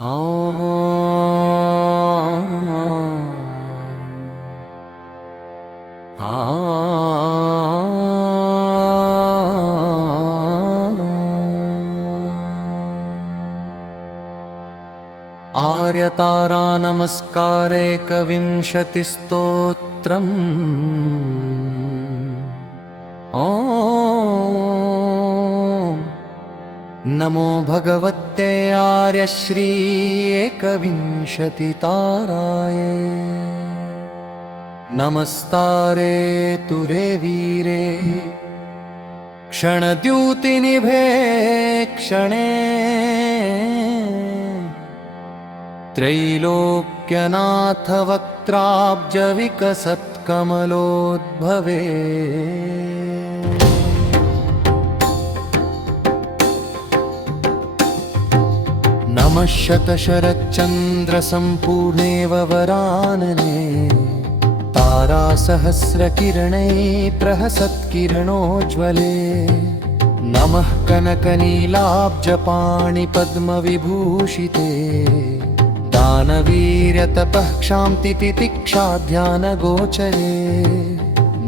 आर्यतारा नमस्कारेकविंशतिस्तोत्रम्। नमो भगवते आर्यश्री एकविंशतिताराये। नमस्तारे तुरे वीरे क्षणद्यूतिनिभे क्षणे। त्रैलोक्यनाथ वक्त्राब्जविकसत्कमलोद्भवे। नमः शतशरच्चन्द्रसम्पूर्णे वरानने। तारासहस्रकिरणै प्रहसत्किरणोज्ज्वले। नमः कनकनीलाब्जपाणिपद्मविभूषिते। दानवीर्यतपः क्षान्तितितिक्षाध्यानगोचरे।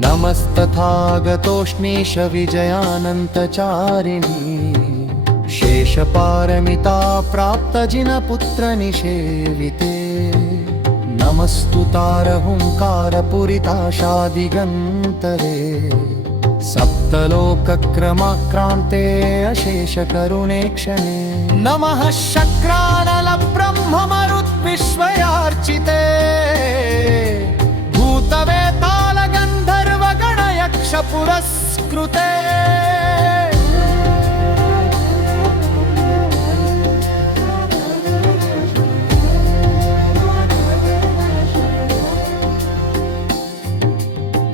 नमस्तथागतोष्णीश विजयानन्तचारिणी। शेषपारमिता प्राप्तजिनपुत्रनिषेविते। नमस्तुतारहुङ्कारपुरिताशादिगन्तरे। सप्तलोकक्रमाक्रान्ते अशेषकरुणे क्षणे। नमः शक्रानलब्रह्ममरुद्विश्वयार्चिते। भूतवेतालगन्धर्वगणयक्षपुरस्कृते।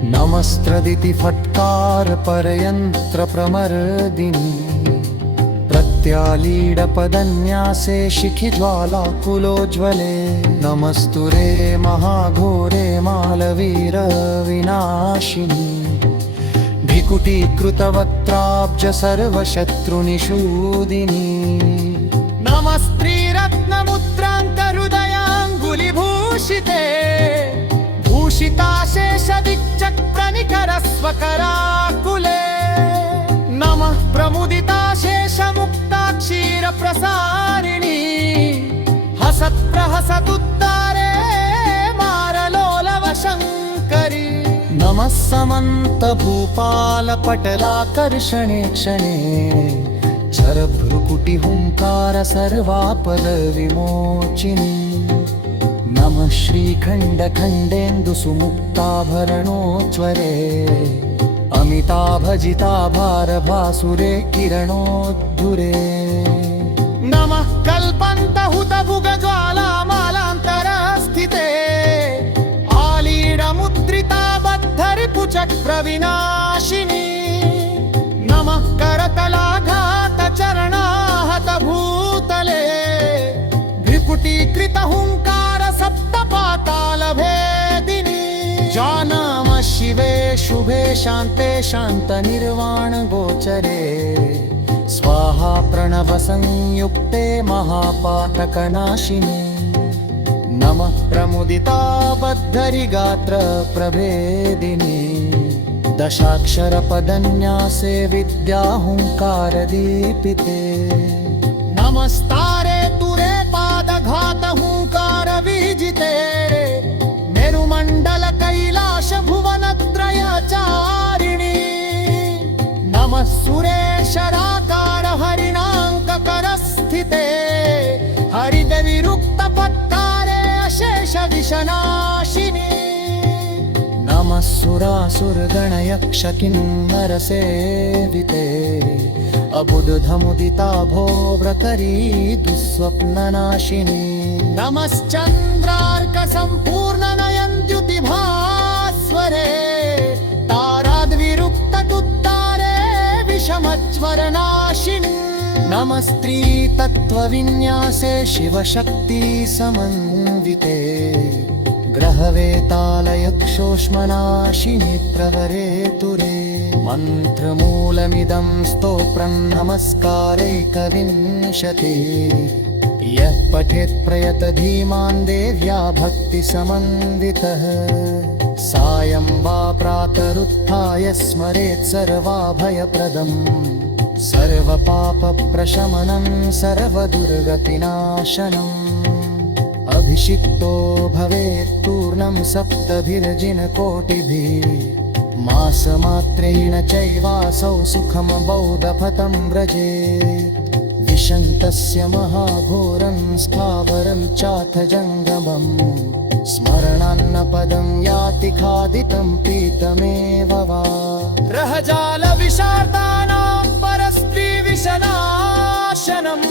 नमस्त्रदिति फट्कारपरयन्त्रप्रमर्दिनी। प्रत्यालीडपदन्यासे शिखिज्वालाकुलोज्ज्वले। नमस्तुरे महाघोरे मालवीरविनाशिनी। भिकुटीकृतवक्त्राब्ज सर्वशत्रुनिषूदिनी। नमस्त्रीरत्नमुद्रान्तहृदयाङ्गुलिभूषिते। भूषिताशेषदिक्चक्रनिकरस्वकराकुले। नमः प्रमुदिताशेषमुक्ताक्षीरप्रसारिणी। हसत्प्रहसदुद्दारे मारलोलवशङ्करी। नमः समन्तभूपालपटलाकर्षणे क्षणे। चरभ्रुकुटिहुङ्कार सर्वापदविमोचिनी। नमः श्रीखण्डखण्डेन्दुसुमुक्ताभरणोज्ज्वरे। अमिताभजिताभारभासुरे किरणोद्धुरे। नमः कल्पन्तहुतभुगज्वालामालान्तरस्थिते। आलीडमुद्रिताबद्धरिपुचक्रविनाशिनी। नमः करतलाघातचरणाहतभूतले। भ्रिकुटीकृतहुङ्कार सप्तपातालभेदिनी। जानामः शिवे शुभे शान्ते शान्तनिर्वाणगोचरे। स्वाहा प्रणवसंयुक्ते महापातकनाशिनी। नमः प्रमुदिताबद्धरिगात्रप्रभेदिनी। दशाक्षरपदन्यासे विद्याहुङ्कारदीपिते। नमस्तारे तुरे पादघातहुङ्कारविजिते। मेरुमण्डल कैलाश भुवनत्रयचारिणी। नमः सुरेशराकार हरिणाङ्ककरस्थिते। हरितविरुक्तपत्कारे अशेष विषनाशिनी। नमः सुरासुरगणयक्षकिन्नरसेविते। अबुधमुदिताभोव्रकरी दुःस्वप्ननाशिनी। नमश्चन्द्रार्कसम्पूर्णनयनद्युतिभास्वरे। ताराद्विरुक्तदुद्दारे विषमज्वरनाशिनी। नमस्त्रीतत्त्वविन्यासे शिवशक्तिसमन्विते। ग्रहवेतालयक्षोष्मनाशिनि प्रहरे तुरे। मन्त्रमूलमिदं स्तोत्रं नमस्कारैकविंशति। यः पठेत् प्रयत धीमान् देव्या भक्तिसमन्वितः सायं वा प्रातरुत्थाय स्मरेत् सर्वाभयप्रदम् सर्वपापप्रशमनं सर्वदुर्गतिनाशनम् अभिषिक्तो भवेत् पूर्णं सप्तभिर्जिनकोटिभिः मासमात्रेण चैवासौ सुखं बौद्धफतं व्रजेत् विशन्तस्य महाघोरं स्थावरं चाथ जङ्गमम् स्मरणान्नपदं याति खादितं पीतमेव वा रहजालविषादानां परस्त्रीविषनाशनम्